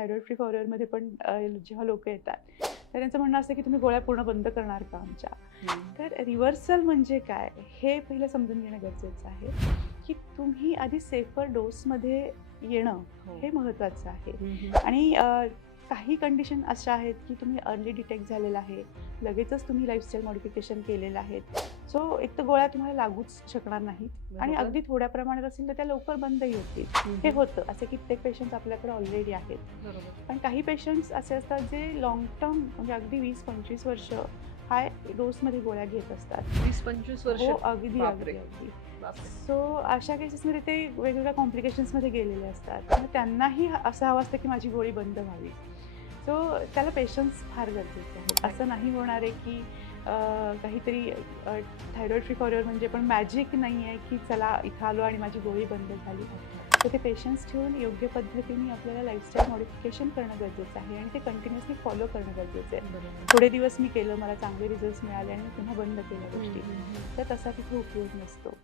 Thyroid free फॉरएव्हरमध्ये पण जेव्हा लोक येतात तर त्यांचं म्हणणं असतं की तुम्ही गोळ्या पूर्ण बंद करणार का आमच्या. तर रिव्हर्सल म्हणजे काय हे पहिलं समजून घेणं गरजेचं आहे की तुम्ही आधी सेफर डोसमध्ये येणं हे महत्त्वाचं आहे. आणि काही कंडिशन अशा आहेत की तुम्ही अर्ली डिटेक्ट झालेलं आहे, लगेचच तुम्ही लाईफस्टाईल मॉडिफिकेशन केलेलं आहे, सो एक तर गोळ्या तुम्हाला लागूच शकणार नाहीत आणि अगदी थोड्या प्रमाणात असेल तर त्या लवकर बंदही होतील. हे होतं, असे कित्येक पेशंट्स आपल्याकडे ऑलरेडी आहेत. पण काही पेशंट्स असे असतात जे लॉंग टर्म म्हणजे अगदी 20-25 वर्ष हाय डोसमध्ये गोळ्या घेत असतात. 20-25 वर्ष. हो, अगदी अगदी अगदी. सो अशा केसेसमध्ये ते वेगवेगळ्या कॉम्प्लिकेशन्समध्ये गेलेले असतात. मग त्यांनाही असं हवं असतं की माझी गोळी बंद व्हावी. सो त्याला पेशन्स फार गरजेचे आहेत. असं नाही होणार आहे की काहीतरी थायरॉइड फ्री फॉरएव्हर म्हणजे पण मॅजिक नाही आहे की चला इथं आलो आणि माझी गोळी बंद झाली. तर ते पेशन्स ठेवून योग्य पद्धतीने आपल्याला लाईफस्टाईल मॉडिफिकेशन करणं गरजेचं आहे आणि ते कंटिन्युअसली फॉलो करणं गरजेचं आहे. थोडे दिवस मी केलं, मला चांगले रिझल्ट्स मिळाले आणि मी पुन्हा बंद केल्या गोष्टी, तर तसा तिथे उपयोग नसतो.